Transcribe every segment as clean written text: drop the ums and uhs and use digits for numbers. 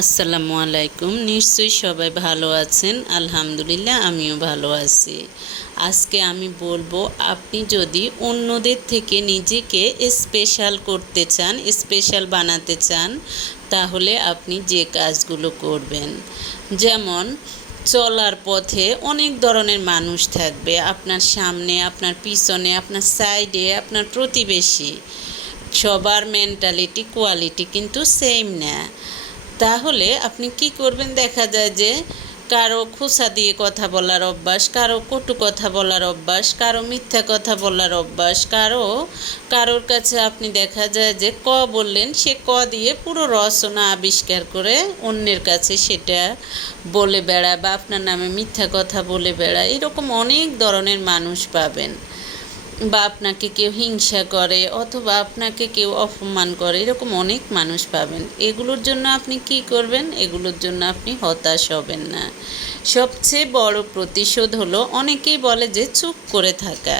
আসসালামু আলাইকুম। নিশ্চয়ই সবাই ভালো আছেন। আলহামদুলিল্লাহ আমিও ভালো আছি। আজকে আমি বলবো, আপনি যদি অন্যদের থেকে নিজেকে স্পেশাল করতে চান, স্পেশাল বানাতে চান, তাহলে আপনি যে কাজগুলো করবেন, যেমন চলার পথে অনেক ধরনের মানুষ থাকবে, আপনার সামনে, আপনার পিছনে, আপনার সাইডে, আপনার প্রতিবেশী। সবার মেন্টালিটি কোয়ালিটি কিন্তু সেম না। তাহলে আপনি কি করবেন, দেখা যায় যে কারো খোঁচা দিয়ে কথা বলার অভ্যাস, কারো কটু কথা বলার অভ্যাস, কারো মিথ্যা কথা বলার অভ্যাস, কারোর কাছে আপনি দেখা যায় যে বললেন, সে দিয়ে পুরো রচনা আবিষ্কার করে অন্যের কাছে সেটা বলে বেড়ায় বা আপনার নামে মিথ্যা কথা বলে বেড়ায়। এরকম অনেক ধরনের মানুষ পাবেন। বা আপনাকে কেউ হিংসা করে অথবা আপনাকে কেউ অপমান করে, এরকম অনেক মানুষ পাবেন। এগুলোর জন্য আপনি কি করবেন? এগুলোর জন্য আপনি হতাশ হবেন না। সবচেয়ে বড় প্রতিশোধ হলো, অনেকেই বলে যে চুপ করে থাকা।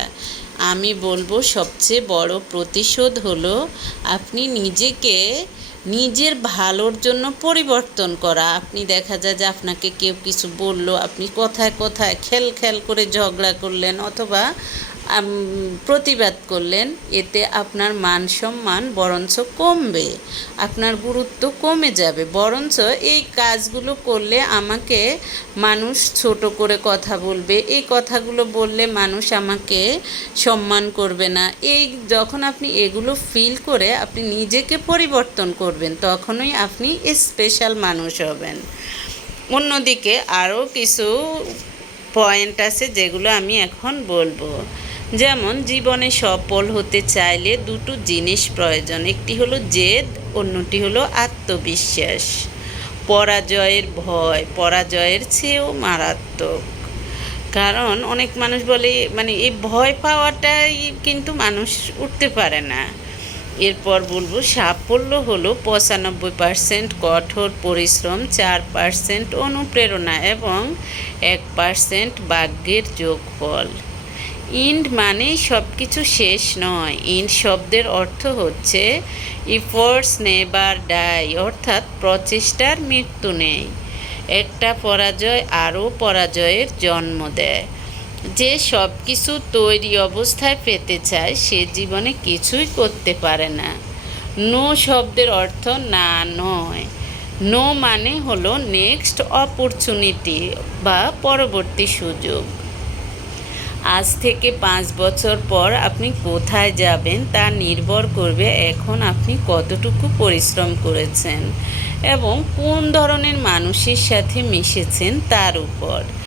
আমি বলবো সবচেয়ে বড় প্রতিশোধ হলো আপনি নিজেকে নিজের ভালোর জন্য পরিবর্তন করা। আপনি দেখা যায় যে আপনাকে কেউ কিছু বলল, আপনি কথায় কথায় খেল করে ঝগড়া করলেন অথবা প্রতিবাদ করলেন, এতে আপনার মান সম্মান বরঞ্চ কমবে, আপনার গুরুত্ব কমে যাবে। বরঞ্চ এই কাজগুলো করলে আমাকে মানুষ ছোট করে কথা বলবে, এই কথাগুলো বললে মানুষ আমাকে সম্মান করবে না। যখন আপনি এগুলো ফিল করে আপনি নিজেকে পরিবর্তন করবেন, তখনই আপনি স্পেশাল মানুষ হবেন। অন্যদিকে আরও কিছু পয়েন্ট আছে যেগুলো আমি এখন বলবো। যেমন জীবনে সফল হতে চাইলে দুটো জিনিস প্রয়োজন, একটি হলো জেদ, অন্যটি হলো আত্মবিশ্বাস। পরাজয়ের ভয় পরাজয়ের চেয়েও মারাত্মক। কারণ অনেক মানুষ বলে, এই ভয় পাওয়াটাই কিন্তু মানুষ উঠতে পারে না। এরপর বলবো, সাফল্য হলো 95% কঠোর পরিশ্রম, 4% অনুপ্রেরণা এবং 1% ভাগ্যের যোগফল। ইন্ড মানেই সব কিছু শেষ নয়। ইন্ড শব্দের অর্থ হচ্ছে ইফোর্টস নেভার ডাই, অর্থাৎ প্রচেষ্টার মৃত্যু নেই। একটা পরাজয় আরও পরাজয়ের জন্ম দেয়। যে সব কিছু তৈরি অবস্থায় পেতে চায় সে জীবনে কিছুই করতে পারে না। নো শব্দের অর্থ না নয়। নো মানে হলো নেক্সট অপরচুনিটি বা পরবর্তী সুযোগ। আজ থেকে 5 বছর পর আপনি কোথায় যাবেন তা নির্ভর করবে এখন আপনি কতটুকু পরিশ্রম করেছেন এবং কোন ধরনের মানুষের সাথে মিশেছেন তার উপর।